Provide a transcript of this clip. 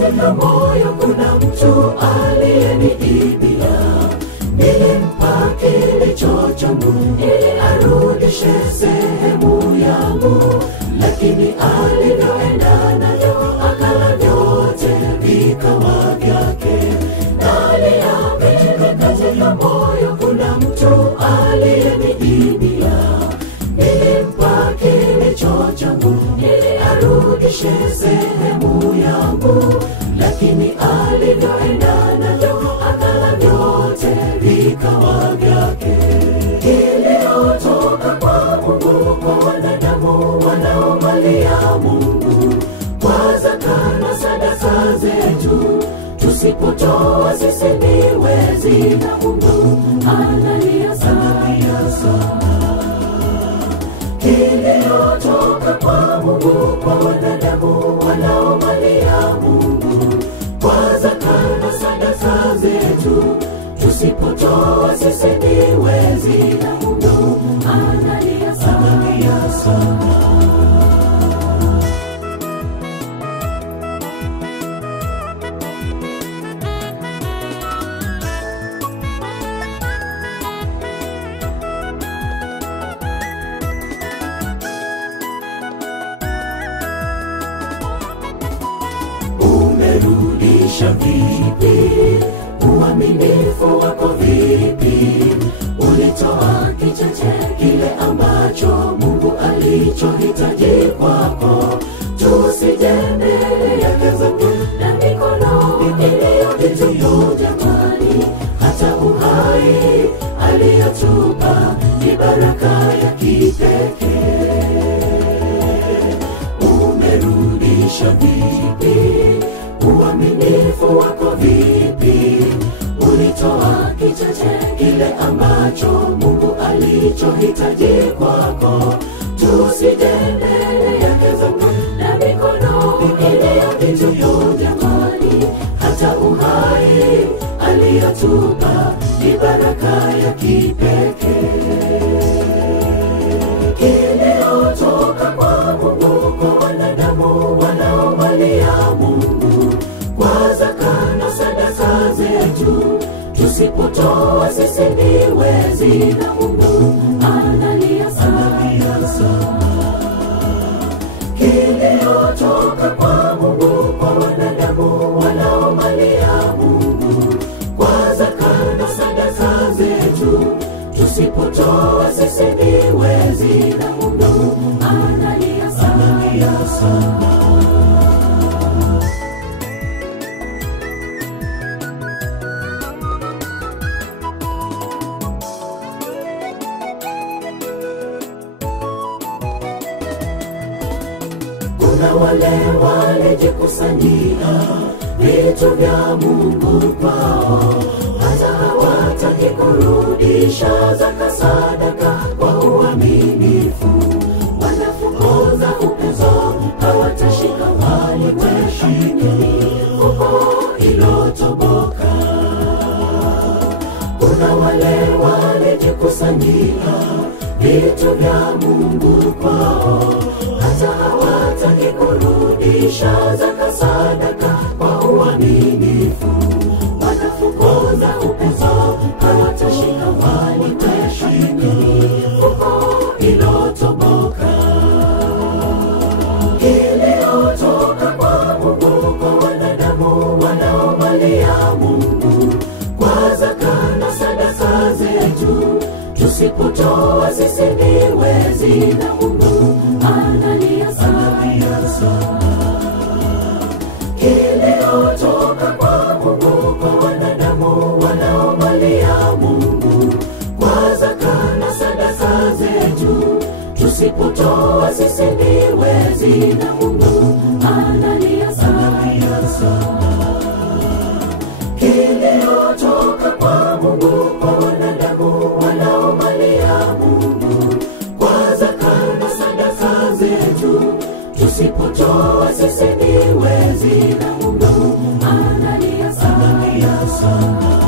katika moyo kuna mtu aliyeniibia. Nilimpa kilicho changu ili arudishe sehemu yangu, lakini alivyoenda navyo akala vyote vikawa vyake. Naliamini katika moyo kuna mtu aliyeniibia. Nilimpa kilicho changu ili arudishe sehemu yangu, lakini alivyoenda navyo akala vyote vikawa vyake. Iliyotoka kwa Mungu kwa wanadamu wanaomlilia Mungu, kwa zaka na sadaka zetu tusipotoa sisi ni wezi, na Mungu analia sana. Iliyotoka kwa Mungu kwa wanadamu wanaomlilia Mungu, kwa zaka na sadaka zetu tusipotoa sisi ni wezi, na Mungu analia sana. Umerudisha vipi? Uaminifu wako vipi? Ulitoa kichache kile ambacho Mungu alichohitaji kwako. Tusije mbele yake zake na mikono iliyojitupu jamani, hata uhai aliyotupa ni baraka ya kipekee. Umerudisha vipi? Uaminifu wako vipi? Ulitoa kichache kile ambacho Mungu alichohitaji kwako. Tusije mbele yake zake na mikono iliyojitupu jamani, hata uhai aliyotupa ni baraka ya kipekee. Iliyotoka kwa Mungu kwa wanadamu wanaomlilia Mungu, kwa zaka na sadaka zetu tusipotoa sisi ni wezi, na Mungu analia sana. Iliyotoka kwa Mungu kwa wanadamu wanaomlilia Mungu, kwa zaka na sadaka zetu tusipotoa sisi ni wezi, na Mungu analia sana. Kuna wale walijikusanyia vitu vya Mungu kwao, hata hawataki kurudisha zaka sadaka kwa uaminifu. Wanafukuza upezo, hawatashika waliweshini huko ilotoboka. Kuna wale walijikusanyia vitu vya Mungu kwao, hata hawataki kurudisha zaka sadaka kwa uaminifu. Wanafukuza upezo, hawatashika waliweshini huko ilotoboka. Iliyotoka kwa Mungu kwa wanadamu wanaomlilia Mungu, kwa zaka na sadaka zetu tusipotoa sisi ni wezi, na Mungu analia sana. Iliyotoka kwa Mungu kwa wanadamu wanaomlilia Mungu, kwa zaka na sadaka zetu tusipotoa sisi ni wezi, na Mungu analia sana. Iliyotoka kwa Mungu kwa wanadamu wanaomlilia Mungu, kwa zaka na sadaka zetu tusipotoa sisi ni wezi, na Mungu analia sana.